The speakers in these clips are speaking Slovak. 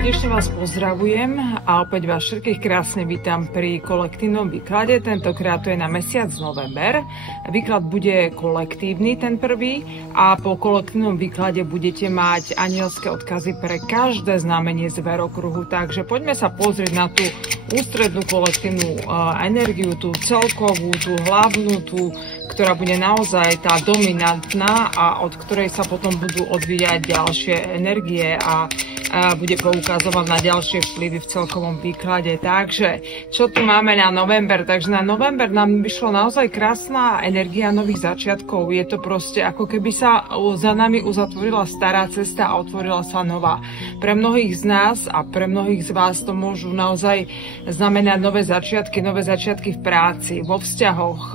Srdečne vás pozdravujem a opäť vás všetkých krásne vítam pri kolektívnom výklade. Tentokrát to je na mesiac november. Výklad bude kolektívny, ten prvý, a po kolektívnom výklade budete mať anielské odkazy pre každé znamenie zverokruhu. Takže poďme sa pozrieť na tú ústrednú kolektívnu energiu, tú celkovú, tú hlavnú, tú, ktorá bude naozaj tá dominantná a od ktorej sa potom budú odvíjať ďalšie energie a bude poukazovať na ďalšie vplyvy v celkovom výklade. Takže, čo tu máme na november? Takže na november nám vyšla naozaj krásna energia nových začiatkov. Je to proste ako keby sa za nami uzatvorila stará cesta a otvorila sa nová. Pre mnohých z nás a pre mnohých z vás to môžu naozaj znamenať nové začiatky v práci, vo vzťahoch,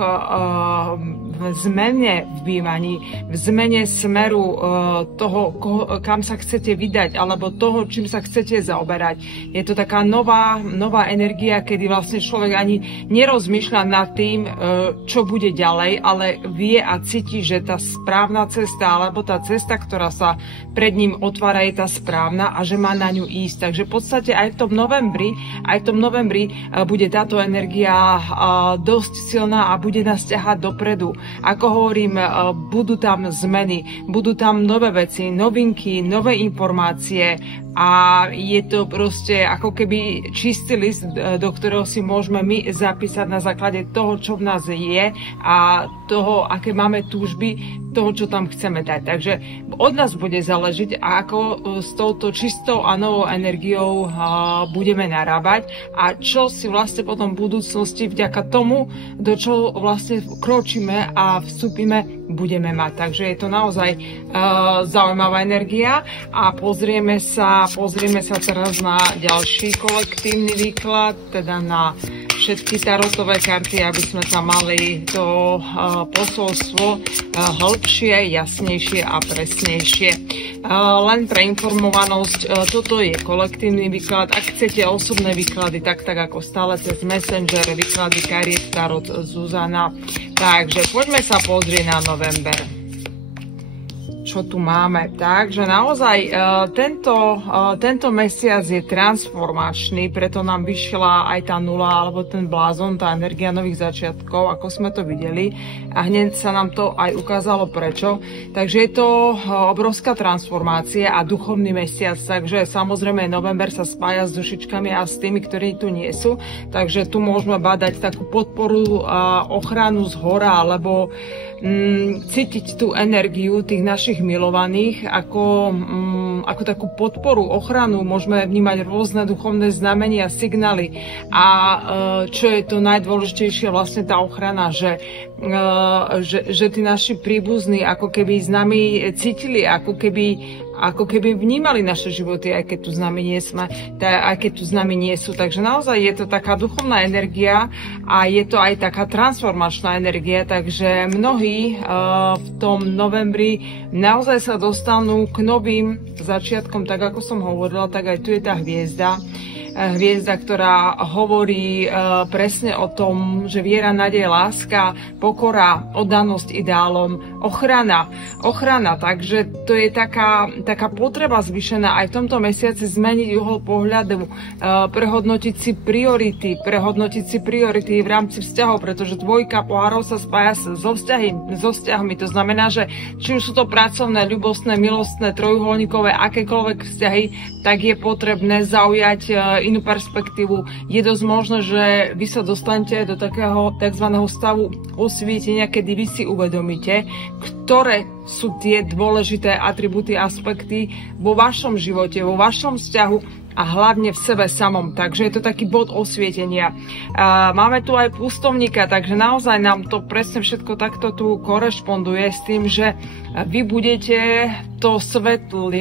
v zmene v bývaní, v zmene smeru toho, kam sa chcete vydať, alebo toho, čím sa chcete zaoberať. Je to taká nová energia, kedy vlastne človek ani nerozmýšľa nad tým, čo bude ďalej, ale vie a cíti, že tá správna cesta, alebo tá cesta, ktorá sa pred ním otvára, je tá správna a že má na ňu ísť. Takže v podstate aj v tom novembri bude táto energia dosť silná a bude nás ťahať dopredu. Ako hovorím, budú tam zmeny, budú tam nové veci, novinky, nové informácie a je to proste ako keby čistý list, do ktorého si môžeme my zapísať na základe toho, čo v nás je a toho, aké máme túžby, toho, čo tam chceme dať. Takže od nás bude záležiť, ako s touto čistou a novou energiou budeme narábať a čo si vlastne potom v budúcnosti vďaka tomu, do čo vlastne kročíme a vstúpime, budeme mať. Takže je to naozaj zaujímavá energia a pozrieme sa teraz na ďalší kolektívny výklad, teda na všetky tarotové karty, aby sme tam mali to posolstvo hĺbšie, jasnejšie a presnejšie. Len pre informovanosť, toto je kolektívny výklad. Ak chcete osobné výklady, tak ako stále cez Messenger, výklady kariet Tarot Zuzana. Takže poďme sa pozrieť na november. Čo tu máme? Takže naozaj tento mesiac je transformačný, preto nám vyšla aj tá nula alebo ten blázon, tá energia nových začiatkov, ako sme to videli a hneď sa nám to aj ukázalo prečo. Takže je to obrovská transformácia a duchovný mesiac, takže samozrejme november sa spája s dušičkami a s tými, ktorí tu nie sú, takže tu môžeme badať takú podporu a ochranu z hora, alebo cítiť tú energiu tých našich milovaných ako takú podporu, ochranu. Môžeme vnímať rôzne duchovné znamenia, signály a čo je to najdôležitejšie, vlastne tá ochrana, že tí naši príbuzní ako keby s nami cítili, ako keby vnímali naše životy, aj keď tu s nami nie sme, aj keď tu s nami nie sú. Takže naozaj je to taká duchovná energia a je to aj taká transformačná energia, takže mnohí v tom novembri naozaj sa dostanú k novým začiatkom, tak ako som hovorila, tak aj tu je tá hviezda, ktorá hovorí presne o tom, že viera, nádej, láska, pokora, oddanosť ideálom, ochrana. Takže to je taká potreba zvýšená aj v tomto mesiaci zmeniť uhol pohľadu, prehodnotiť si priority v rámci vzťahov, pretože dvojka pohárov sa spája so vzťahmi. To znamená, že či už sú to pracovné, ľubostné, milostné, trojuholníkové, akékoľvek vzťahy, tak je potrebné zaujať inú perspektívu. Je dosť možné, že vy sa dostanete do takého tzv. Stavu osvietenia, kedy vy si uvedomíte, ktoré sú tie dôležité atribúty, aspekty vo vašom živote, vo vašom vzťahu a hlavne v sebe samom. Takže je to taký bod osvietenia. Máme tu aj pustovníka, takže naozaj nám to presne všetko takto tu korešponduje s tým, že vy budete to svetlo,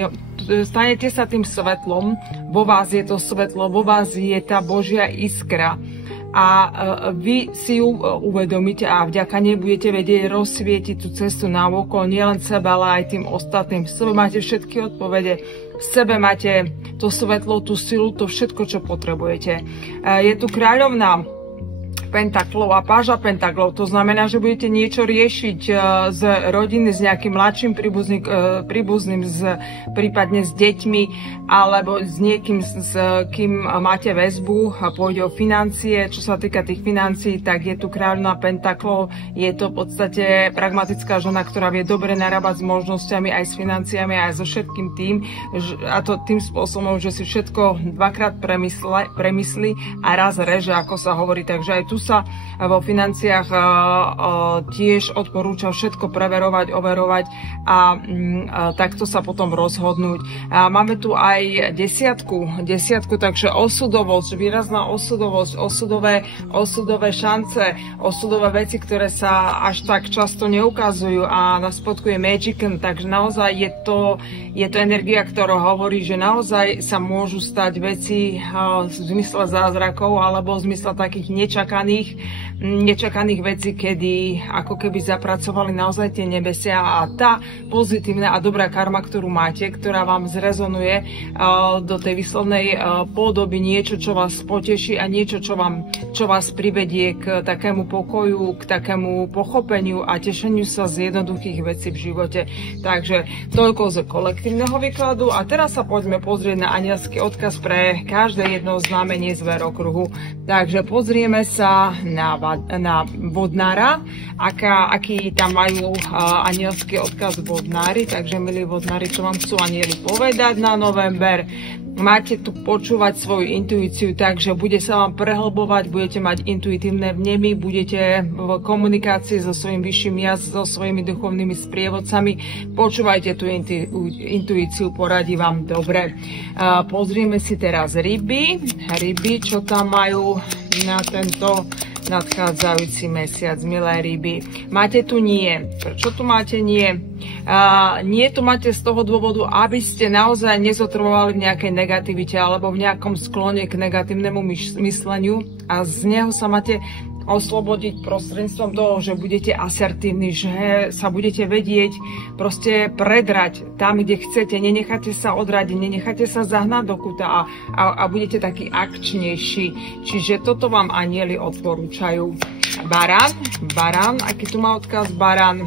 stanete sa tým svetlom, vo vás je to svetlo, vo vás je tá Božia iskra a vy si ju uvedomíte a vďaka nej budete vedieť rozsvietiť tú cestu návokol, nielen sebe, ale aj tým ostatným. V sebe máte všetky odpovede, v sebe máte to svetlo, tú silu, to všetko, čo potrebujete. Je tu kráľovná pentaklov a páža pentaklov. To znamená, že budete niečo riešiť z rodiny, s nejakým mladším príbuzným, prípadne s deťmi, alebo s niekým, s kým máte väzbu a pôjde o financie. Čo sa týka tých financií, tak je tu kráľovná pentaklov. Je to v podstate pragmatická žena, ktorá vie dobre narábať s možnosťami, aj s financiami, aj so všetkým tým, a to tým spôsobom, že si všetko dvakrát premyslí a raz reže, ako sa hovorí. Takže aj tu sa vo financiách tiež odporúča všetko preverovať, overovať a takto sa potom rozhodnúť. Máme tu aj desiatku, takže osudovosť, výrazná osudovosť, osudové šance, osudové veci, ktoré sa až tak často neukazujú a na spodku je Magic, takže naozaj je to energia, ktorá hovorí, že naozaj sa môžu stať veci v zmysle zázrakov alebo v zmysle takých nečakaných vecí, kedy ako keby zapracovali naozaj tie nebesia a tá pozitívna a dobrá karma, ktorú máte, ktorá vám zrezonuje do tej výslovnej podoby, niečo, čo vás poteší a niečo, čo vás privedie k takému pokoju, k takému pochopeniu a tešeniu sa z jednoduchých vecí v živote. Takže toľko z kolektívneho výkladu a teraz sa poďme pozrieť na anielský odkaz pre každé jedno znamenie zverokruhu. Takže pozrieme sa na vodnára, aký tam majú anielský odkaz vodnári. Takže milí vodnári, čo vám chcú anieli povedať na november? Máte tu počúvať svoju intuíciu, takže bude sa vám prehlbovať, budete mať intuitívne vnemy, budete v komunikácii so svojím vyšším ja, so svojimi duchovnými sprievodcami. Počúvajte tú intuíciu, poradí vám dobre. Pozrieme si teraz ryby, čo tam majú na tento nadchádzajúci mesiac, milé ryby. Máte tu nie. Prečo tu máte nie? Nie tu máte z toho dôvodu, aby ste naozaj nezotrvovali v nejakej negativite alebo v nejakom sklone k negatívnemu mysleniu a z neho sa máte oslobodiť prostredníctvom toho, že budete asertívni, že sa budete vedieť proste predrať tam, kde chcete, nenecháte sa odradiť, nenecháte sa zahnať do kúta a budete taký akčnejší. Čiže toto vám anjeli odporúčajú. Barán, aký tu má odkaz barán?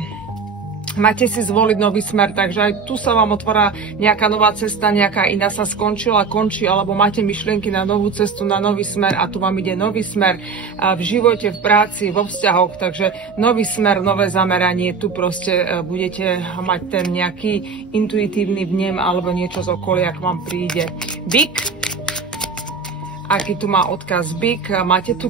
Máte si zvoliť nový smer, takže aj tu sa vám otvára nejaká nová cesta, nejaká iná sa končí, alebo máte myšlienky na novú cestu, na nový smer a tu vám ide nový smer v živote, v práci, vo vzťahoch, takže nový smer, nové zameranie, tu proste budete mať ten nejaký intuitívny vnem alebo niečo z okolia, ak vám príde. Bík. Aký tu má odkaz Bík, máte tu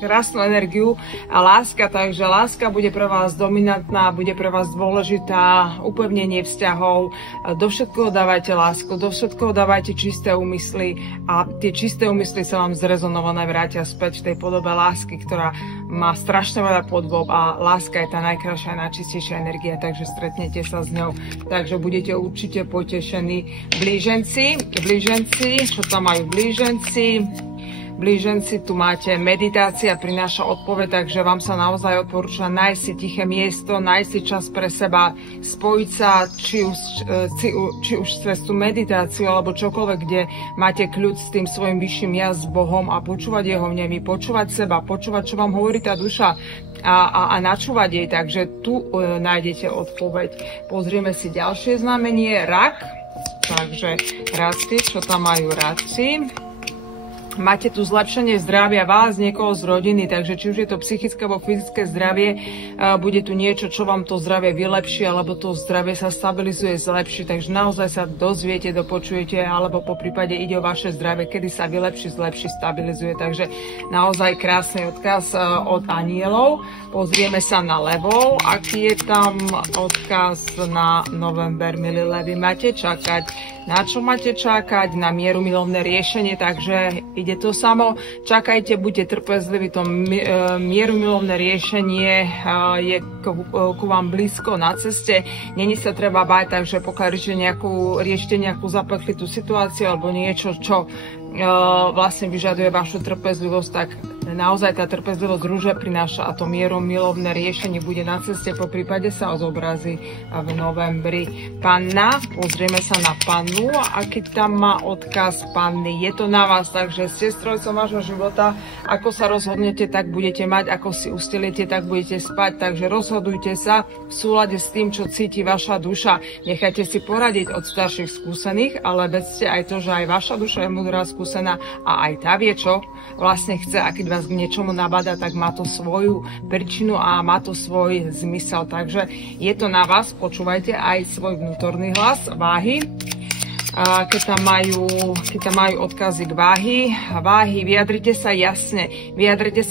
krásnu energiu a láska, takže láska bude pre vás dominantná, bude pre vás dôležitá, upevnenie vzťahov, do všetkého dávajte lásku, do všetkého dávajte čisté úmysly a tie čisté úmysly sa vám zrezonované vrátia späť v tej podobe lásky, ktorá má strašne veľa podôb a láska je tá najkrajšia a najčistejšia energia, takže stretnete sa s ňou, takže budete určite potešení. Blíženci, čo tam majú Blíženci, tu máte meditácia, prináša odpoveď, takže vám sa naozaj odporúča nájsť si tiché miesto, nájsť si čas pre seba, spojiť sa, či už cez tú meditáciu, alebo čokoľvek, kde máte kľud s tým svojim vyšším ja, s Bohom a počúvať jeho vnemy, počúvať seba, počúvať, čo vám hovorí tá duša a načúvať jej, takže tu nájdete odpoveď. Pozrieme si ďalšie znamenie, rak, takže radci, čo tam majú radci? Máte tu zlepšenie zdravia vás, niekoho z rodiny, takže či už je to psychické alebo fyzické zdravie, bude tu niečo, čo vám to zdravie vylepší, alebo to zdravie sa stabilizuje, zlepší, takže naozaj sa dozviete, dopočujete, alebo po prípade ide o vaše zdravie, kedy sa vylepší, zlepší, stabilizuje, takže naozaj krásny odkaz od anielov. Pozrieme sa na levov, aký je tam odkaz na november, milí levi, máte čakať. Na čo máte čakať? Na mierumilovné riešenie, takže ide to samo. Čakajte, buďte trpezliví, to mierumilovné riešenie je ku vám blízko na ceste. Není sa treba báť, takže pokiaľ riešite nejakú zapeklitú situáciu alebo niečo, čo vlastne vyžaduje vašu trpezlivosť, tak naozaj tá trpezlivosť rúže prináša a to mierumilovné riešenie bude na ceste, po prípade sa zobrazí v novembri. Panna, pozrieme sa na pannu, aký tam má odkaz panny. Je to na vás, takže ste strojcom vášho života, ako sa rozhodnete, tak budete mať, ako si ustiliete, tak budete spať, takže rozhodujte sa v súlade s tým, čo cíti vaša duša. Nechajte si poradiť od starších skúsených, ale vedzte aj to, že aj vaša duša je múdra, skúsená a aj tá vie, čo vlastne chce, a keď vás k niečomu nabáda, tak má to svoju príčinu a má to svoj zmysel. Takže je to na vás, počúvajte aj svoj vnútorný hlas. Váhy, keď tam majú odkazy k váhy, vyjadrite sa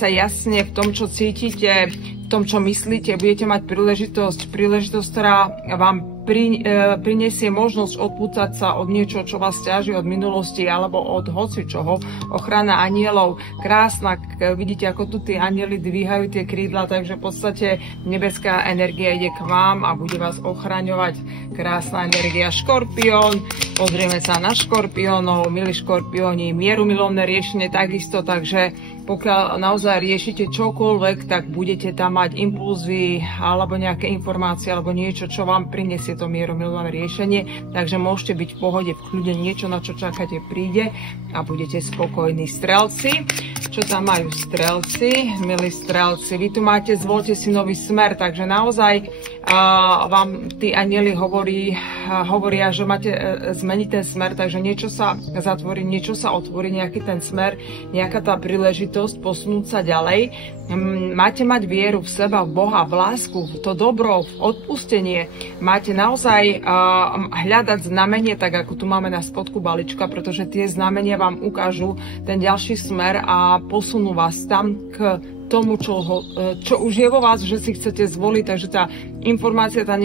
jasne v tom, čo cítite, v tom, čo myslíte. Budete mať príležitosť, ktorá vám prinesie možnosť odpútať sa od niečo, čo vás ťaží od minulosti alebo od hocičoho. Ochrana anielov, krásna, vidíte, ako tu tí anieli dvíhajú tie krídla, takže v podstate nebeská energia ide k vám a bude vás ochraňovať. Krásna energia. Škorpión, pozrieme sa na škorpiónov, milí škorpióni, mierumilovné riešenie takisto, takže pokiaľ naozaj riešite čokoľvek, tak budete tam mať impulzy alebo nejaké informácie alebo niečo, čo vám prinesie to mierumilovné riešenie, takže môžete byť v pohode, v kľude, niečo, na čo čakáte, príde a budete spokojní. Strelci, čo tam majú strelci? Milí strelci, vy tu máte, zvolte si nový smer, takže naozaj vám tí anjeli hovoria, že máte zmeniť ten smer, takže niečo sa zatvorí, niečo sa otvorí, nejaký ten smer, nejaká tá príležitosť posunúť sa ďalej. Máte mať vieru v seba, v Boha, v lásku, v to dobro, v odpustenie. Máte naozaj hľadať znamenie, tak ako tu máme na spodku balíčka, pretože tie znamenia vám ukážu ten ďalší smer a posunú vás tam k tomu, čo už je vo vás, že si chcete zvoliť, takže tá informácia, ten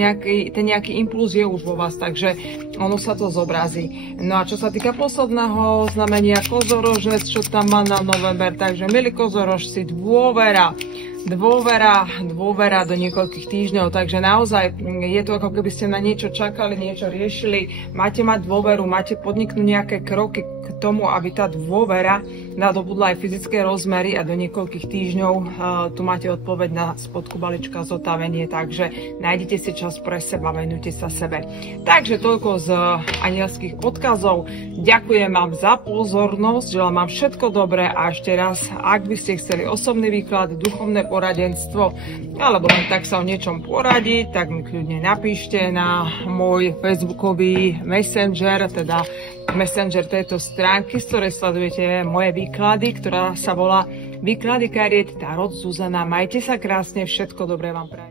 nejaký impuls je už vo vás, takže ono sa to zobrazí. No a čo sa týka posledného znamenia Kozorožec, čo tam má na november, takže milí Kozorožci, dôvera do niekoľkých týždňov, takže naozaj je to ako keby ste na niečo čakali, niečo riešili, máte mať dôveru, máte podniknúť nejaké kroky k tomu, aby tá dôvera nadobudla aj fyzické rozmery a do niekoľkých týždňov tu máte odpoveď na spodku balíčka zotavenie, takže nájdete si čas pre seba, venujte sa sebe. Takže toľko z anielských odkazov. Ďakujem vám za pozornosť, želám vám všetko dobré a ešte raz, ak by ste chceli osobný výklad, duchovné poradenstvo alebo len tak sa o niečom poradiť, tak mi kľudne napíšte na môj facebookový messenger, teda messenger tejto stránky, z ktorej sledujete moje výklady, ktorá sa volá Výklady kariet Tarot Zuzana. Majte sa krásne, všetko dobré vám prajem.